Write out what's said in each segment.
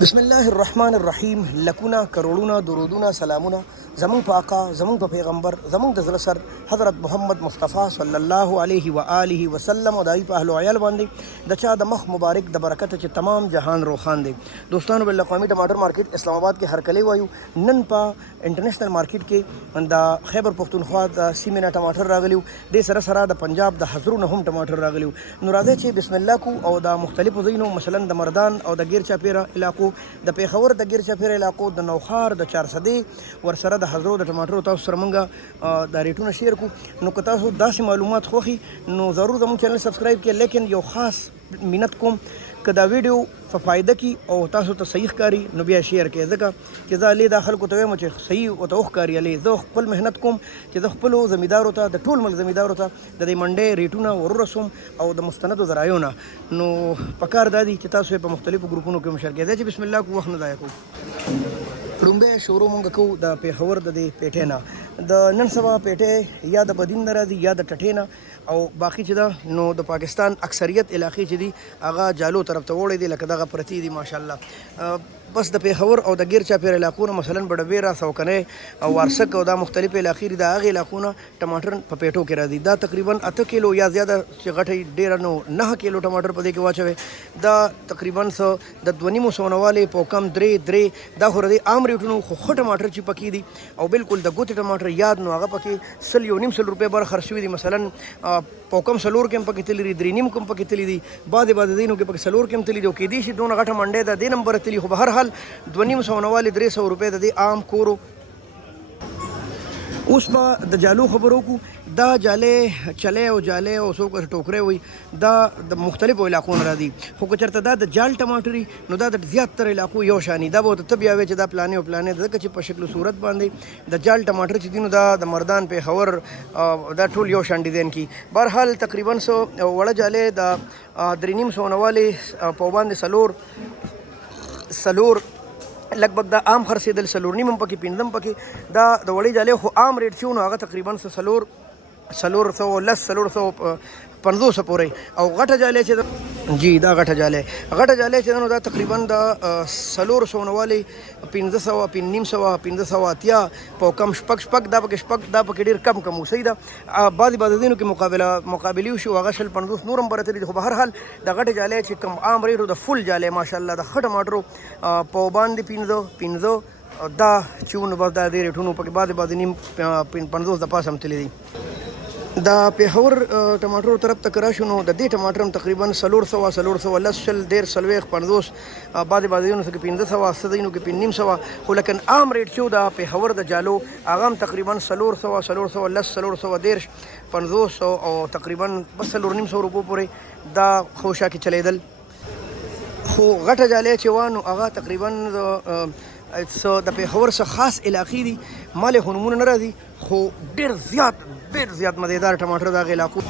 بسم الله الرحمن الرحیم. لکونه کروڑونه درودونه سلامونه زمونږ په آقا زمونږ په پیغمبر زمونږ د زړه سر حضرت محمد مصطفی صلی الله علیه و آله وسلم او د هغوی په اهل و عیال باندې د چا د مخ مبارک د برکته چې تمام جهان روښان دی. دوستانو بین الاقوامي ټماټر مارکیټ اسلام آباد کې هرکلی وایو. نن په انټرنیشنل مارکیټ کې د خیبر پښتونخوا د سیمې نه ټماټر راغلیو، دې سره سره د پنجاب د حضرو نه هم ټماټر راغلیو. نو راځئ چې بسم الله کو او د مختلفو ځایونو مثلا د مردان او د ګیر چاپیره علاقو، د پیښور د ګیر چاپیره علاقو، د نوخار د چارسدې ورسره د حضرو د ټماټرو تاسو سره موږ د ریټونه شیر کو. نو که تاسو داسې معلومات خوښي نو ضرور زموږ چینل سبسکرایب کړئ، لیکن یو خاص منت کوم که دا ویډیو په فایده کی او تاسو ته صحیح ښکاري نو بیا شیر کړئ، ځکه چې زه هلې دا خلکو ته وایم چې صحیح ورته وښکاري. هلې زه خپل محنت کوم چې زه خپلو زمیندارو ته د ټول ملک زمیندارو ته د دې منډۍ ریټونه ورورسوم او د مستندو ذرایعو نه. نو پکار دا دي چې تاسو یې په مختلفو ګروپونو کې مشارکت کړئ. چې بسم الله کو، وخت نه ضایع کوو. لومبی شروع مونږ کوو د پیښور د دې پیټۍ نه. د نن سبا پیټۍ یا د بدین نه راځي یا د ټټۍ نه، او باقي چې ده نو د پاکستان اکثریت علاقې چې دي هغه جالو طرف ته وړی دي، لکه دغه پرتې دي ماشاءالله. بس د پیښور او د ګیر چاپیر علاقو نه مثلا بډبیره، څوکنۍ او وارسک او دا مختلف علاقې دي، د هغې علاقو نه ټماټر په پیټو کې راځي. دا تقریبا 8 کیلو یا زیاده چې غټه ډیره نو 9 کیلو ټماټر په دې کې واچوي. دا تقریبا د 2.5 والے په کم 3 دا خو د عام ریټونو خو ښه ټماټر چې پکې دي او بالکل د ګوتې ټماټر یاد نو هغه پکې 100 روپۍ بر خرڅ شوي دي. مثلا په کم 4 کې هم پکې تللی دي، 3.5 کې هم پکې تللی دي، بعضې دینو کې پکې 4 کې هم تللی دي، او کیدای شي دونه غټه منډۍ ده دې نمبره تلي. خو به هر حال 2.5 والے 300 روپۍ د دې عام کورو. اوس به د جالو خبرو کو. دا جالې چلی او جالې او څوک ټوکرې وي دا د مختلفو علاقو نه راځي. خو که چېرته دا د جال ټماټر وي نو دا د زیاتره علاقو یو شاني، دا به ورته ته بیا وایې چې دا پلانې او پلانې ده، ځکه چې په شکل صورت باندې د جال ټماټر چې دي نو دا د مردان پیښور دا ټول یو شان ډیزاین کی. بهرحال تقریبا وړه جالې د 3.5 والے په باندې سلور لګبګ دا عام خرڅېدل، 4.5 هم پکې، 5 پکې. دا د وړې جالې خو عام ریټ چې و نو هغه تقریبا 450 پورې. او غټه جالې چې جی دا غټه جالې چې نو دا تقریبا د 400 والے 1500 1580 په کم شپږ دا پکې ډېر کم اوسئ. دا بعضې دینو کې مقابلې وشي هغه 50 نور هم برتلي دي. خو به هر حال د غټې جالۍ چې کوم عام ریټ د فل جالۍ ماشاءالله د ښه ټماټرو په باندې 15 دا چې ونه بس دا دې ریټونو پکې بعضې نیم 50 د پاسه هم تللی دي. د پیښور ټماټرو طرف ته که راشو نو د دې ټماټر هم تقریبا 400 10 ډېر 40 50 بعضې ځایونو کې 500 څه ځایونو کې 550. خو لیکن عام ریټ چې و د پیښور د جالو هغه هم تقریبا 400 10 50 او تقریبا بس 4.5 روپو پورې دا خوشا کې چلیدل. خو غټه جالۍ چې وه نو هغه تقریبا د پیښور څخه خاص علاقې دي، مالې خو نومونه نه راځي، خو ډېر زیات مزیدار ټماټر د هغې علاقو.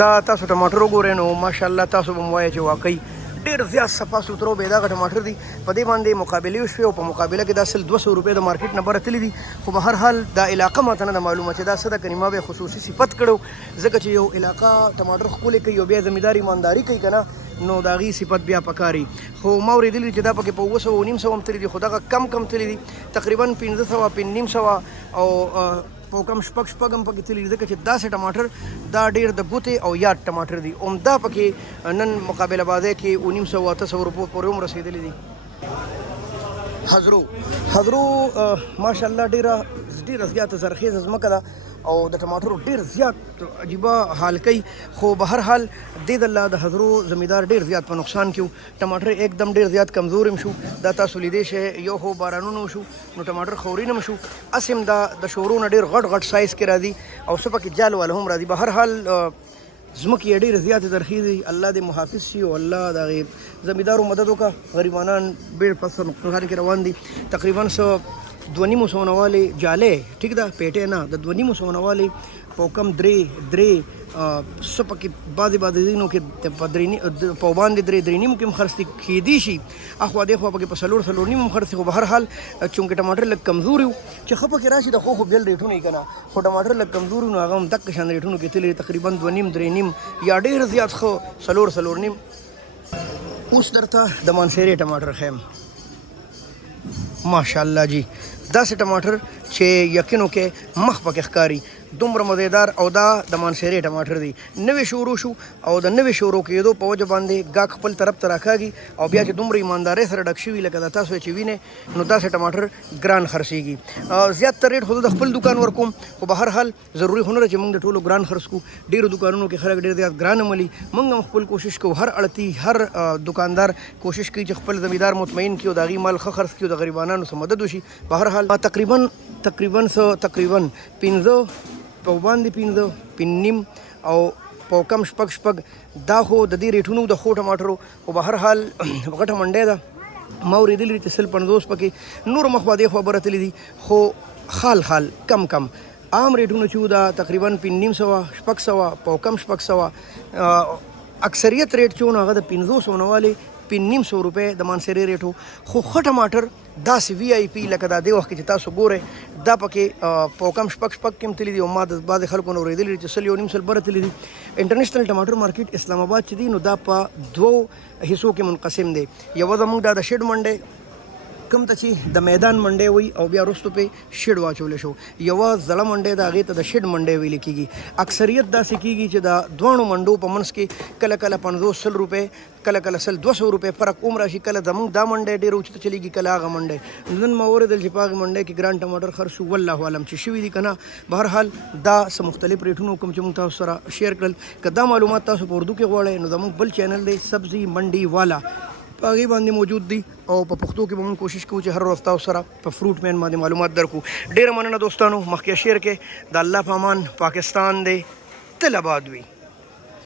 دا تاسو ټماټر وګورئ نو ماشاءالله تاسو به مو وایئ چې واقعي ډېر زیات صفا سوتره بې داغه ټماټر دي. په دې باندې مقابلې وشوې او په مقابله کې دا 200 روپۍ د مارکیټ نه بره تللي دي. خو به هر حال دا علاقه ماته نه ده معلومه چې دا څه ده، کنې ما به خصوصي صفت کړو، ځکه چې یو علاقه ټماټر ښکلې کوي او بیا زمیندار ایمانداري کوي که نه نو د هغې صفت بیا پکاري. خو ما اورېدلي چې دا پکې په 900 هم تللي دي، خو دغه کم تللي دي تقریبا 500 550 او په کم شپږ هم پکې تللي دي، ځکه چې داسې ټماټر دا ډېر د ګوتې او یاد ټماټر دي. عمده پکې نن مقابله بازۍ کې 900 روپو پورې هم رسېدلي دي. حضرو ماشاءالله ډېره زیاته زرخیزه ځمکه ده او د ټماټرو ډېر زیات عجیبه حال کوي. خو به هر حال دې دله د حضرو زمیندار ډېر زیات په نقصان کې و. ټماټر एकदम ډېر زیات کمزور هم شو. دا تاسو لیدی شئ یو خو بارانونه وشو نو ټماټر خورین هم شو، هسې هم دا د شورو نه ډېر غټ سایز کې راځي او څه پکې جال والا هم راځي. به هر حال ځمکې یې ډېرې زیاتې زرخیزې دي. الله دې محافظ شي او الله د هغې زمیندارو مدد وکړه. غریبانان ډېر په نقصان کې روان دي. تقریبا 2.5 والے جالۍ ټیک ده، پیټۍ نه، د 2.5 والے په کم 3 څه پکې بعضې ځینو کې په باندې 3.5 کې هم خرڅ دي، کیدای شي اخوا دېخوا پکې په 4.5 هم خرڅ دي. خو به هر حال چونکې ټماټر لږ کمزوري وو چې ښه پکې راشي د خو بېل ریټونه یې که نه، خو ټماټر لږ کمزوري وو نو هغه هم دقه شان ریټونو کې تللي تقریبا 2.5 3.5 یا ډېر زیات ښه 4.5. اوس درته د مانسیری ټماټر خیم ماشاءالله جی داسې ټماټر چې یقین وکړئ مخ پکې ښکاري دومره مزیدار او دا د مانسیری ټماټر دی نوې شروع شو او د نوې شروع کېدو په وجه باندې ګاګ خپل طرف ته راکاږي او بیا چې دومره ایماندارۍ سره ډک شوي لکه د تاسو چې وینئ نو داسې ټماټر ګران خرڅېږي زیاتره ریټ خو د خپل دکان ورکوم خو به هر حال ضروري خو نه ده چې موږ د ټولو ګران خرڅ کړو ډېرو دکانونو کې خلک ډېر زیات ګرانه ملي موږ هم خپل کوشش کوو هر اړتي هر دکاندار کوشش کوي چې خپل زمیندار مطمئن کړي او د هغې مال ښه خرڅ کړي او د غریبانانو څه مدد وشي په هر حال تقریبا 15 په باندې 15 نیم او په کم شپږ دا خو د دې ریټونو د خو ټماټرو خو به هر حال غټه منډۍ ده ما اورېدلي دي چې 150 پکې نور مخ به دې خوا به راتلي دي خو خال کم عام ریټونو چې دا تقریبا 500 شپږ په کم شپږ اکثریت ریټ چې هغه د 500 نه والي 500 روپۍ د مانسیری ریټو خو ښه ټماټر داسې وي آی پي لکه دا دې وخت کې چې تاسو ګورئ دا پکې په کم شپږ کې هم تللي دي او ما د بعضې خلکو نه اورېدلي چې 100 بره تللي دي انټرنیشنل ټماټر مارکیټ اسلام آباد چې دی نو دا په 2 حصو کې منقسم دی یوه زموږ دا د شیډ منډی کوم ته چې د میدان منډی وي او بیا وروستو پې شیډ واچولی شو یوه زړه منډی ده هغې ته د شیډ منډی ویل کېږي اکثریت داسې کېږي چې د دواړو منډو په منځ کې کله 50-100 روپۍ کله 100-200 روپۍ فرق هم راشي کله زموږ دا منډی ډېر اوچته چلېږي کله هغه منډی نن ما واورېدل چې په هغې منډی کې ګران ټماټر خرڅ شو والله اعلم چې شوي دي که نه بهرحال دا څه مختلف ریټونو کوم چې موږ تاسو سره شیر کړل که دا معلومات تاسو په اردو کې غواړئ نو زموږ بل چینل دی سبزي منډي والا په هغې باندې موجود دي او په پښتو کې به موږ کوشش کوو چې هر ورځ تاسو سره په فروټ مین باندې معلومات درکړو ډېره مننه دوستانو مخکې شیر کې د الله په امان پاکستان دی تل آباد وي